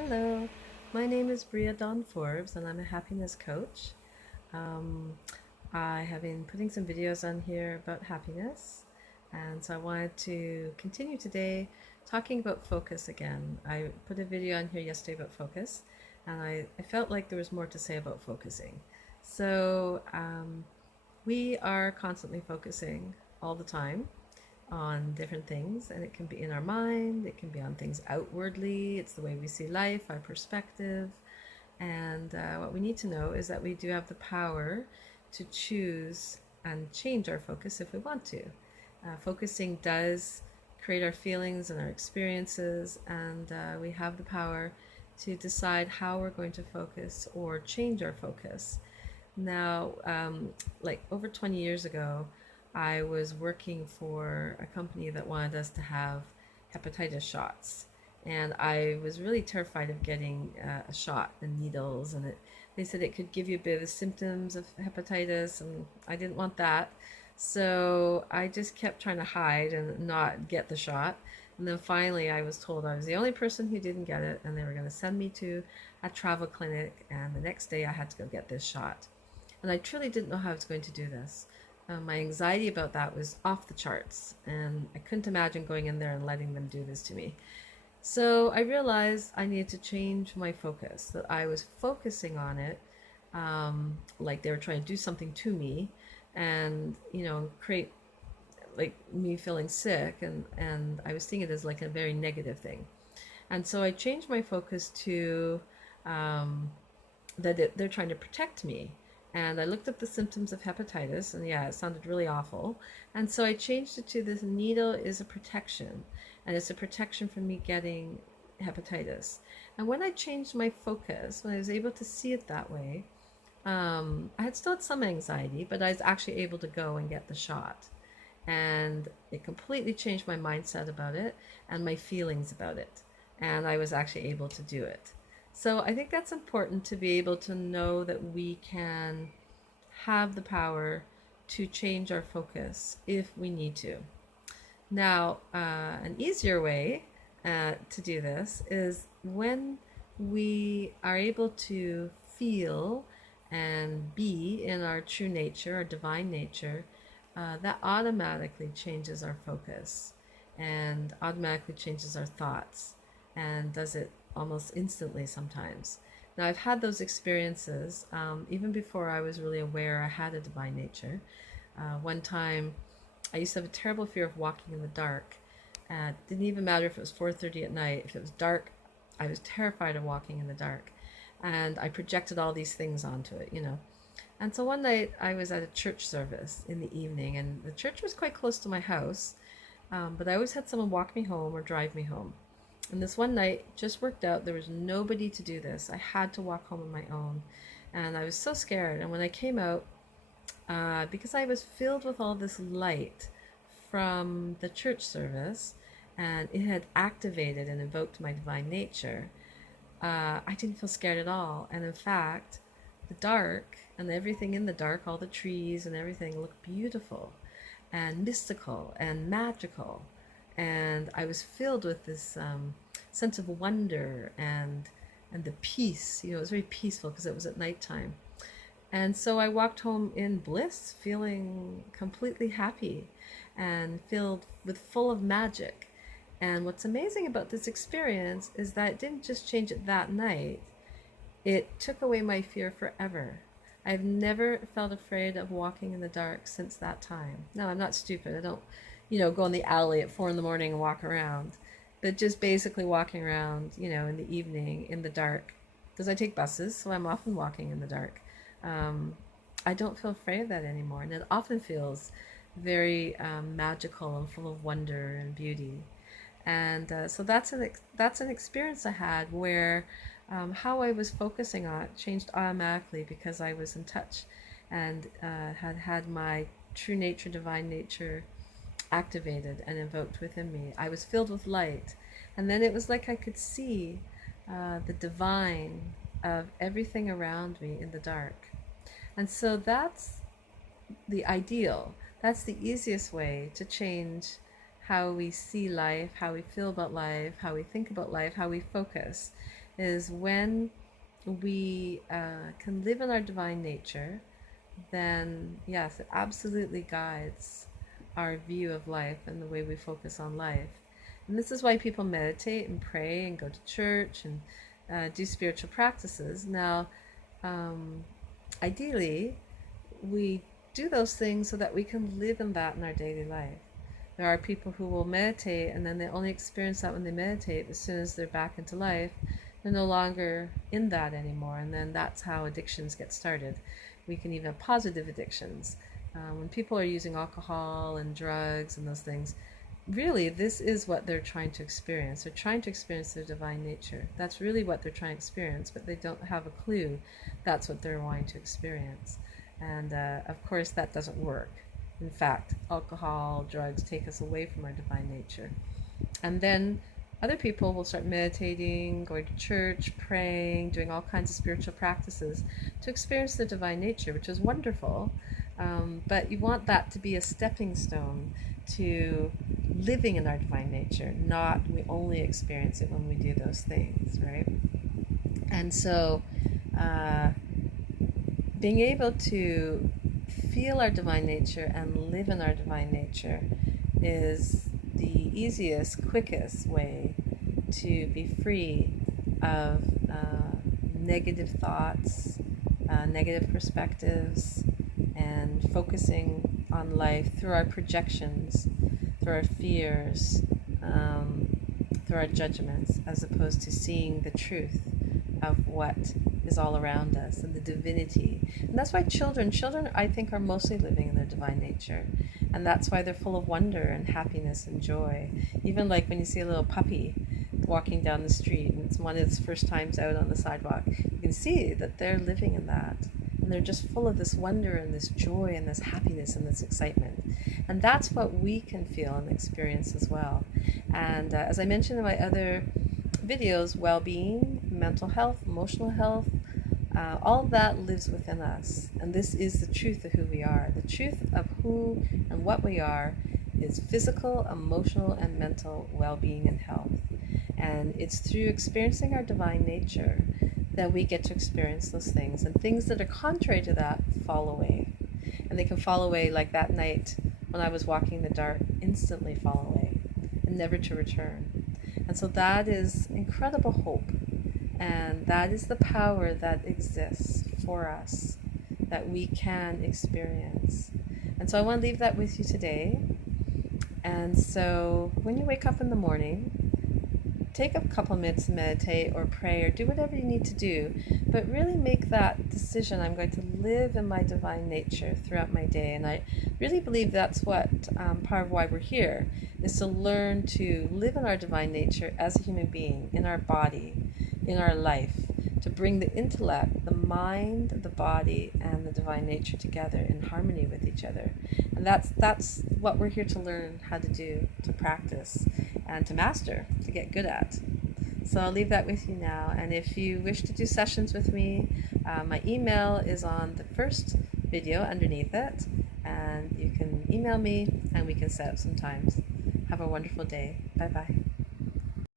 Hello, my name is Bria Dawn Forbes, and I'm a happiness coach. Um, I have been putting some videos on here about happiness, and so I wanted to continue today talking about focus again. I put a video on here yesterday about focus, and I felt like there was more to say about focusing. So we are constantly focusing all the time on different things, and it can be in our mind, it can be on things outwardly, it's the way we see life, our perspective. And what we need to know is that we do have the power to choose and change our focus if we want to. Focusing does create our feelings and our experiences, and we have the power to decide how we're going to focus or change our focus. Now, like over 20 years ago, I was working for a company that wanted us to have hepatitis shots. And I was really terrified of getting a shot and needles. And they said it could give you a bit of the symptoms of hepatitis, and I didn't want that. So I just kept trying to hide and not get the shot. And then finally, I was told I was the only person who didn't get it, and they were going to send me to a travel clinic. And the next day, I had to go get this shot. And I truly didn't know how I was going to do this. My anxiety about that was off the charts, and I couldn't imagine going in there and letting them do this to me. So I realized I needed to change my focus, that I was focusing on it like they were trying to do something to me and, create like me feeling sick. And I was seeing it as like a very negative thing. And so I changed my focus to um, they're trying to protect me. And I looked up the symptoms of hepatitis, and yeah, it sounded really awful. And so I changed it to this needle is a protection, and it's a protection from me getting hepatitis. And when I changed my focus, when I was able to see it that way, I had still had some anxiety, but I was actually able to go and get the shot. And it completely changed my mindset about it and my feelings about it. And I was actually able to do it. So I think that's important to be able to know that we can have the power to change our focus if we need to. Now, an easier way to do this is when we are able to feel and be in our true nature, our divine nature, that automatically changes our focus and automatically changes our thoughts and does it almost instantly sometimes. Now, I've had those experiences even before I was really aware I had a divine nature. One time, I used to have a terrible fear of walking in the dark. It didn't even matter if it was 4:30 at night. If it was dark, I was terrified of walking in the dark. And I projected all these things onto it. And so one night I was at a church service in the evening, and the church was quite close to my house, but I always had someone walk me home or drive me home. And this one night just worked out. There was nobody to do this. I had to walk home on my own. And I was so scared. And when I came out, because I was filled with all this light from the church service, and it had activated and invoked my divine nature, I didn't feel scared at all. And in fact, the dark and everything in the dark, all the trees and everything looked beautiful and mystical and magical. And I was filled with this sense of wonder and the peace. It was very peaceful because it was at nighttime. And so I walked home in bliss, feeling completely happy and filled with full of magic. And what's amazing about this experience is that it didn't just change it that night, it took away my fear forever. I've never felt afraid of walking in the dark since that time. No, I'm not stupid. I don't, go in the alley at 4 in the morning and walk around. But just basically walking around, in the evening in the dark, because I take buses, so I'm often walking in the dark. Um, I don't feel afraid of that anymore, and it often feels very magical and full of wonder and beauty. And so that's an experience I had where how I was focusing on it changed automatically because I was in touch and had had my true nature, divine nature activated and invoked within me. I was filled with light, and then it was like I could see the divine of everything around me in the dark. And so that's the ideal. That's the easiest way to change how we see life, how we feel about life, how we think about life, how we focus. is when we can live in our divine nature, then yes, it absolutely guides our view of life and the way we focus on life. And this is why people meditate and pray and go to church and do spiritual practices. Now, ideally, we do those things so that we can live in that in our daily life. There are people who will meditate and then they only experience that when they meditate. As soon as they're back into life, they're no longer in that anymore. And then that's how addictions get started. We can even have positive addictions. When people are using alcohol and drugs and those things, really this is what they're trying to experience. They're trying to experience their divine nature. That's really what they're trying to experience, but they don't have a clue that's what they're wanting to experience. And of course that doesn't work. In fact, alcohol, drugs take us away from our divine nature. And then other people will start meditating, going to church, praying, doing all kinds of spiritual practices to experience the divine nature, which is wonderful. But you want that to be a stepping stone to living in our divine nature, not we only experience it when we do those things, right? And so being able to feel our divine nature and live in our divine nature is the easiest, quickest way to be free of negative thoughts, negative perspectives, and focusing on life through our projections, through our fears, through our judgments, as opposed to seeing the truth of what is all around us and the divinity. And that's why children, I think, are mostly living in their divine nature. And that's why they're full of wonder and happiness and joy. Even like when you see a little puppy walking down the street and it's one of its first times out on the sidewalk, you can see that they're living in that. And they're just full of this wonder and this joy and this happiness and this excitement. And that's what we can feel and experience as well. And as I mentioned in my other videos, well-being, mental health, emotional health, all of that lives within us. And this is the truth of who we are. The truth of who and what we are is physical, emotional, and mental well-being and health. And it's through experiencing our divine nature that we get to experience those things. And things that are contrary to that fall away. And they can fall away like that night when I was walking in the dark, instantly fall away and never to return. And so that is incredible hope. And that is the power that exists for us, that we can experience. And so I want to leave that with you today. And so when you wake up in the morning, take a couple minutes to meditate or pray or do whatever you need to do, but really make that decision. I'm going to live in my divine nature throughout my day. And I really believe that's what part of why we're here, is to learn to live in our divine nature as a human being, in our body, in our life, to bring the intellect, the mind, the body, and the divine nature together in harmony with each other. And that's what we're here to learn how to do, to practice, and to master, to get good at. So I'll leave that with you now. And if you wish to do sessions with me, my email is on the first video underneath it. And you can email me and we can set up some times. Have a wonderful day. Bye-bye.